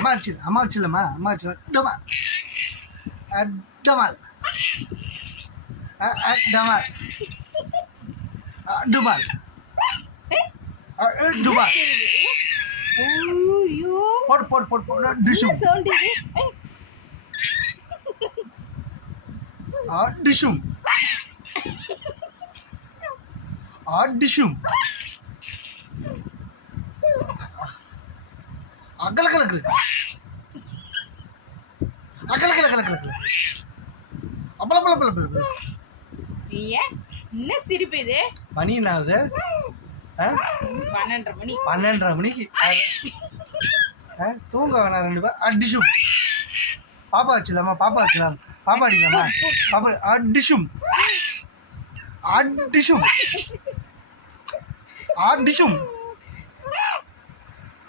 அம்மா வச்சிடலாமா? அம்மா வச்சிடலாம். டமால் டமால் டமால் டுபால் டுபால் போடு போடு போடு போடு டிஷும் டிஷும் டிஷும் அகலகலகல அகலகலகலகல அப்பளப்பளப்பளப்பள என்ன சிரிப்பு இது? மணி என்ன ஆகுது? 12:30 மணி. 12:30 மணிக்கு தூங்க வேணாம் 2 பேர். அடிஷும் பாப்பா வச்சிடலாமா? பாப்பா வச்சிடலாம். பாப்பா அடிக்கலாமா? பாப்பா அடிஷும் அடிஷும் அடிஷும்